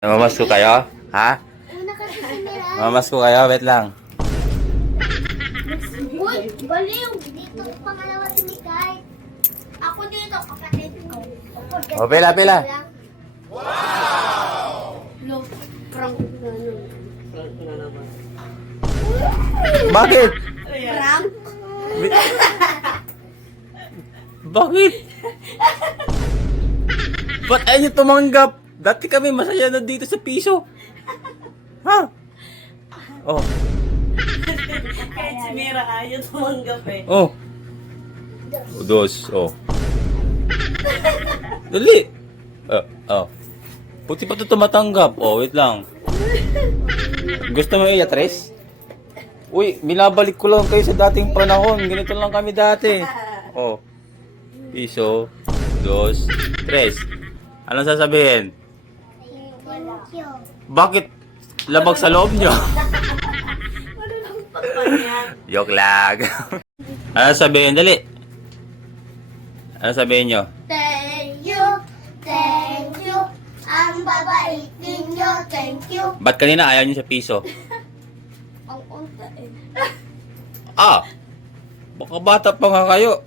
Namamasko kayo? Ha? Una kasi sinira. Namamasko kayo? Wait lang. Uy, baliw! Dito pangalawa si Mikay. Ako dito, kapatid ko. O, pila. Look, prank na naman. Bakit? Prank? Bakit? Ba't ayaw niyo tumanggap? Dati kami masaya na dito sa piso. Ha? Oh. Kahit si Mira ayaw tumanggap eh. Oh. Dos. Oh. Dali. Oh. Puti pa ito tumatanggap. Oh, wait lang. Gusto mo i-atres? Uy, binabalik ko lang kayo sa dating panahon. Ganito lang kami dati. Oh. Piso. Dos. Tres. Anong sasabihin? Thank you. Bakit labag sa loob nyo? Ano lang pagpanya? Joke lang. Ano sabihin? Dali. Ano sabihin nyo? Thank you. Thank you. Ang babait ninyo. Thank you. Ba't kanina ayaw nyo sa piso? Ang unta eh. Ah! Baka bata pa nga kayo.